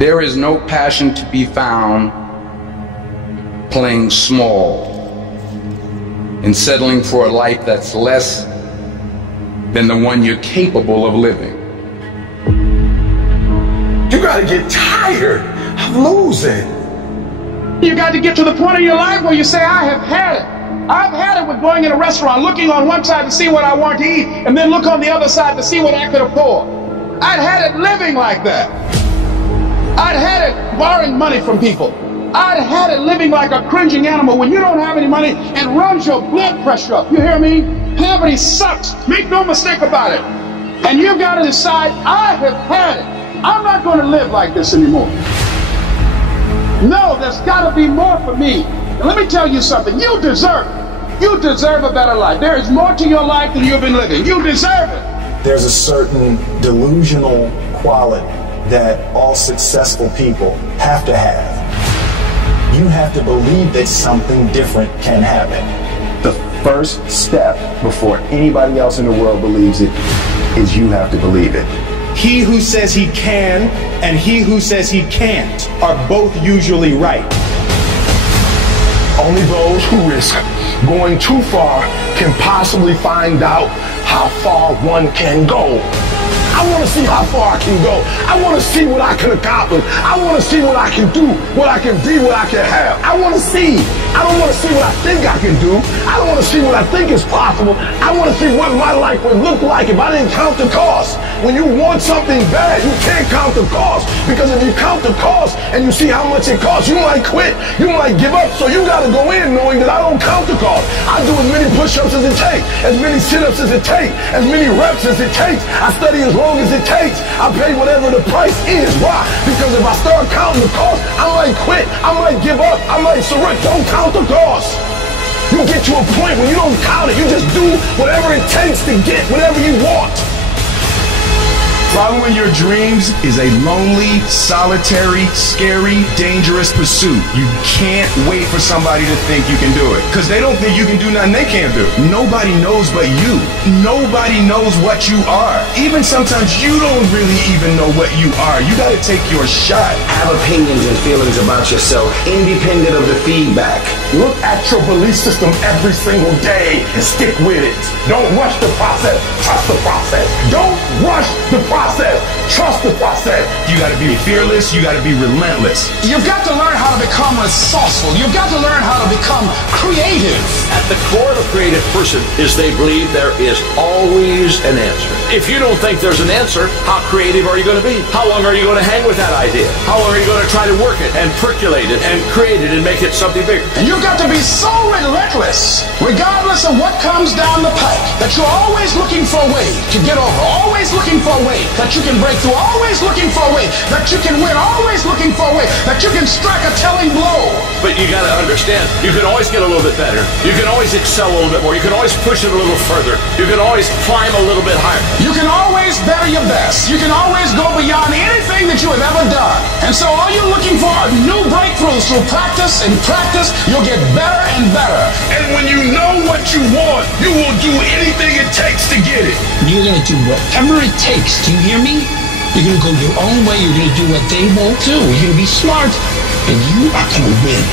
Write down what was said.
There is no passion to be found playing small and settling for a life that's less than the one you're capable of living. You gotta get tired of losing. You got to get to the point in your life where you say, I have had it. I've had it with going in a restaurant, looking on one side to see what I want to eat, and then look on the other side to see what I could afford. I'd had it living like that. I'd had it borrowing money from people. I'd had it living like a cringing animal when you don't have any money and runs your blood pressure up. You hear me? Poverty sucks. Make no mistake about it. And you've got to decide, I have had it. I'm not going to live like this anymore. No, there's got to be more for me. And let me tell you something. You deserve it. You deserve a better life. There is more to your life than you've been living. You deserve it. There's a certain delusional quality that all successful people have to have. You have to believe that something different can happen. The first step before anybody else in the world believes it is you have to believe it. He who says he can and he who says he can't are both usually right. Only those who risk going too far can possibly find out how far one can go. I want to see how far I can go. I want to see what I can accomplish. I want to see what I can do, what I can be, what I can have. I want to see. I don't want to see what I think I can do. I don't want to see what I think is possible. I want to see what my life would look like if I didn't count the cost. When you want something bad, you can't count the cost, because if you count the cost and you see how much it costs, you might quit. You might give up. So you got to go in knowing that I don't count the cost. I do as many push-ups as it takes, as many sit-ups as it takes, as many reps as it takes. I study as long as it takes. I pay whatever the price is. Why? Because if I start counting the cost, I might quit. I might give up. I might surrender. Don't count the cost. You get to a point where you don't count it. You just do whatever it takes to get whatever you want. Following your dreams is a lonely, solitary, scary, dangerous pursuit. You can't wait for somebody to think you can do it, because they don't think you can do nothing they can't do. Nobody knows but you. Nobody knows what you are. Even sometimes you don't really even know what you are. You gotta take your shot. Have opinions and feelings about yourself, independent of the feedback. Look at your belief system every single day and stick with it. Don't rush the process. Trust the process. Don't rush the process. Trust the process. You gotta be fearless. You gotta be relentless. You've got to learn how to become resourceful. You've got to learn how to become creative. At the core of a creative person is they believe there is always an answer. If you don't think there's an answer, how creative are you going to be? How long are you going to hang with that idea? How long are you going to try to work it and percolate it and create it and make it something bigger? And you've got to be so relentless, regardless of what comes down the pike, that you're always looking for a way to get over, always looking for a way that you can break through, always looking for a way that you can win, always looking for a way that you can strike a telling blow. But you got to understand, you can always get a little bit better. You can always excel a little bit more. You can always push it a little further. You can always climb a little bit higher. You can always better your best. You can always go beyond anything that you have ever done. And so all you're looking for are new breakthroughs through practice and practice. You'll get better and better. And when you know what you want, you will do anything it takes to get it. You're going to do whatever it takes. Do you hear me? You're going to go your own way. You're going to do what they won't do. You're going to be smart, and you are going to win.